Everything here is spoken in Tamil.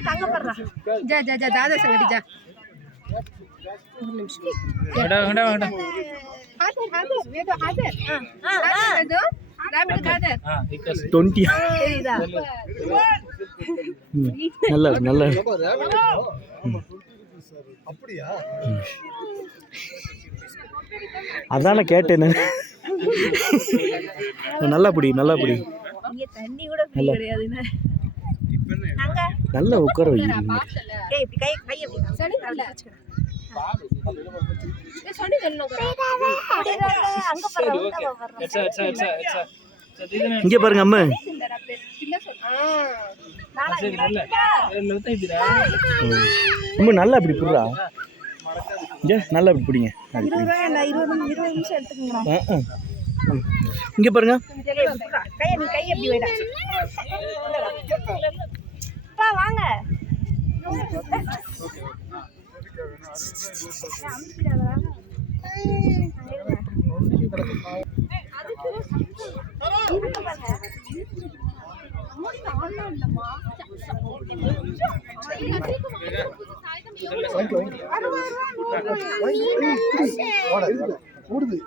जा जा जा दादा संगड़ी जा हटा हटा हटा हाथ हाथ ये तो हाथ है हां दो रैबिट हाथ हां इकस 20 தெரியுதா நல்ல நல்ல அப்படியா அதானே கேட்டேன் நல்லா பிடி நல்லா பிடி இங்க தண்ணி கூட ஃப்ரீ கிடையாதுன்னு அங்க நல்லா உட்கார வை ஏய் இப்படி கை கை அப்படி சரி இல்ல ஏய் சரி தெரியல அங்க பாரு अच्छा अच्छा अच्छा अच्छा இங்க பாருங்க அம்மா சரி நல்ல லவுதா இதுடா அம்மா நல்லா இப்படி புடுறா இங்க நல்லா இப்படி பிடிங்க 20 நிமிஷம் எடுத்துக்கங்க இங்க பாருங்க கை நீ கை அப்படி வைடா பா வாங்க ஓடுது